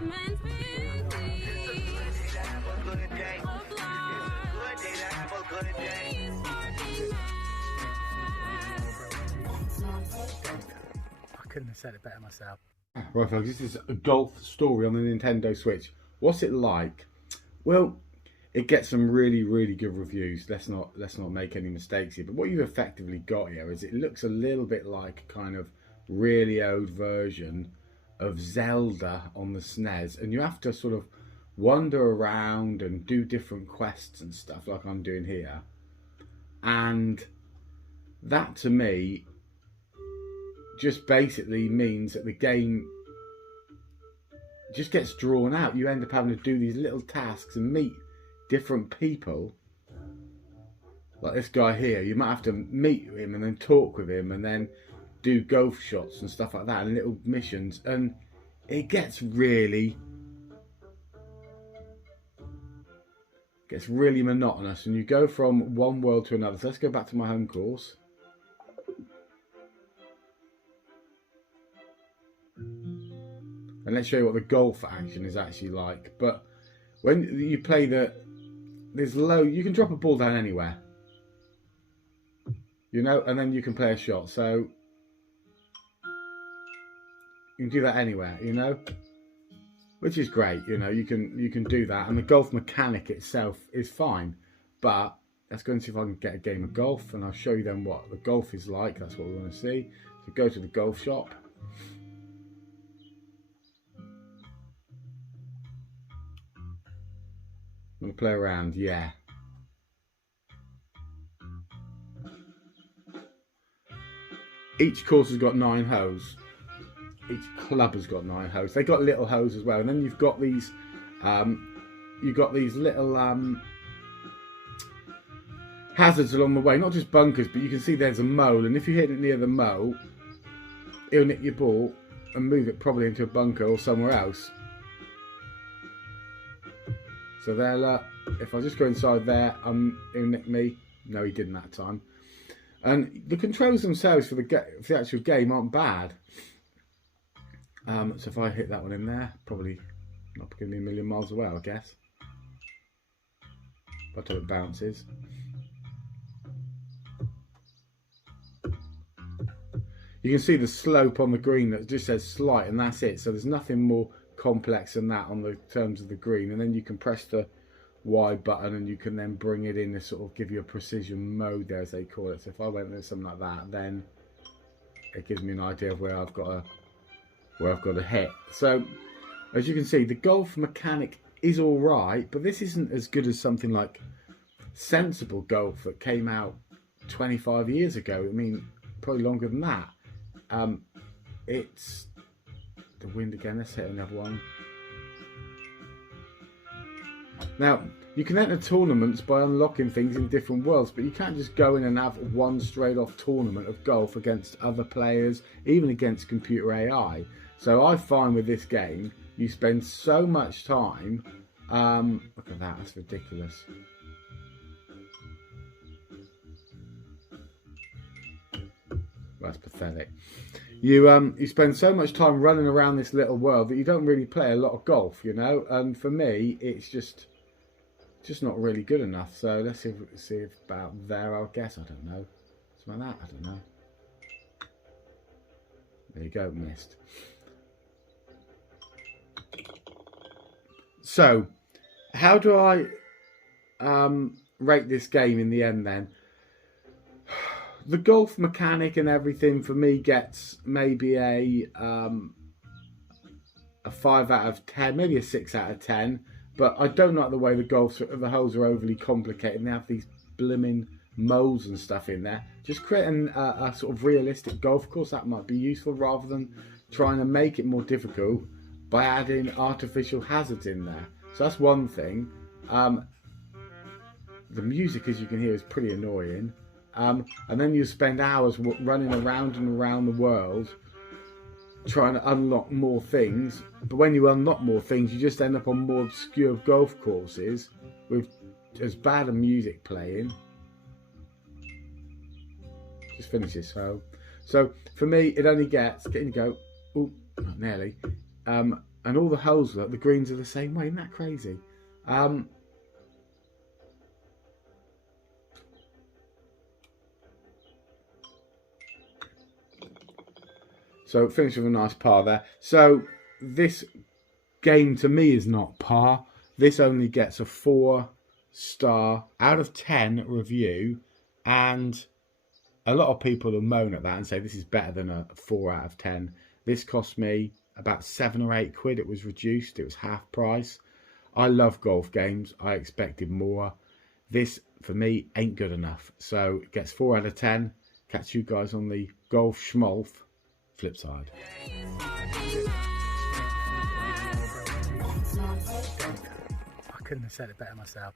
Meant I couldn't have said it better myself. Right, folks, this is a golf story on the Nintendo Switch. What's it like? Well, it gets some really, really good reviews. Let's not make any mistakes here. But what you've effectively got here is it looks a little bit like a kind of really old version of Zelda on the SNES, and you have to sort of wander around and do different quests and stuff like I'm doing here. And that to me just basically means that the game just gets drawn out. You end up having to do these little tasks and meet different people. Like this guy here, you might have to meet him and then talk with him and then do golf shots and stuff like that and little missions, and it gets really monotonous and you go from one world to another. So let's go back to my home course. And let's show you what the golf action is actually like. But when you play you can drop a ball down anywhere, you know, and then you can play a shot. So you can do that anywhere, you know, which is great. You know, you can do that, and the golf mechanic itself is fine. But let's go and see if I can get a game of golf, and I'll show you then what the golf is like. That's what we want to see. So go to the golf shop. I'm going to play around, yeah. Each course has got 9 holes. Each club has got 9 holes. They got little holes as well, and then you've got these little hazards along the way. Not just bunkers, but you can see there's a mole, and if you hit it near the mole, it'll nick your ball and move it probably into a bunker or somewhere else. So there, if I just go inside there, he'll nick me. No, he didn't that time. And the controls themselves for the actual game aren't bad. So if I hit that one in there, probably not going to be a million miles away, I guess. By the time it bounces. You can see the slope on the green that just says slight, and that's it. So there's nothing more complex than that on the terms of the green, and then you can press the Y button and you can then bring it in to sort of give you a precision mode there, as they call it. So if I went with something like that, then it gives me an idea of where I've got to hit. So as you can see, the golf mechanic is all right, but this isn't as good as something like Sensible Golf that came out 25 years ago. I mean, probably longer than that. It's the wind again. Let's hit another one. Now, you can enter tournaments by unlocking things in different worlds, but you can't just go in and have one straight off tournament of golf against other players, even against computer AI. So I find with this game, you spend so much time, look at that, that's ridiculous. That's pathetic. You spend so much time running around this little world that you don't really play a lot of golf, you know. And for me, it's just not really good enough. So let's see if about there. I guess I don't know. Something like that. I don't know. There you go. Missed. So, how do I rate this game in the end then? The golf mechanic and everything for me gets maybe a 5 out of 10, maybe a 6 out of 10. But I don't like the way the holes are overly complicated. And they have these blimmin' moles and stuff in there. Just creating a sort of realistic golf course, that might be useful, rather than trying to make it more difficult by adding artificial hazards in there. So that's one thing. The music, as you can hear, is pretty annoying. And then you spend hours running around and around the world trying to unlock more things. But when you unlock more things, you just end up on more obscure golf courses with as bad a music playing. Just finish this hole. So for me, it only gets, getting to go, ooh, not nearly, a And all the holes, the greens are the same way. Isn't that crazy? So finish with a nice par there. So this game to me is not par. This only gets a 4-star out of 10 review, and a lot of people will moan at that and say this is better than a 4 out of 10. This cost me about 7 or 8 quid. It was reduced. It was half price. I love golf games. I expected more. This, for me, ain't good enough. So it gets 4 out of 10. Catch you guys on the Golf Schmolf flip side. I couldn't have said it better myself.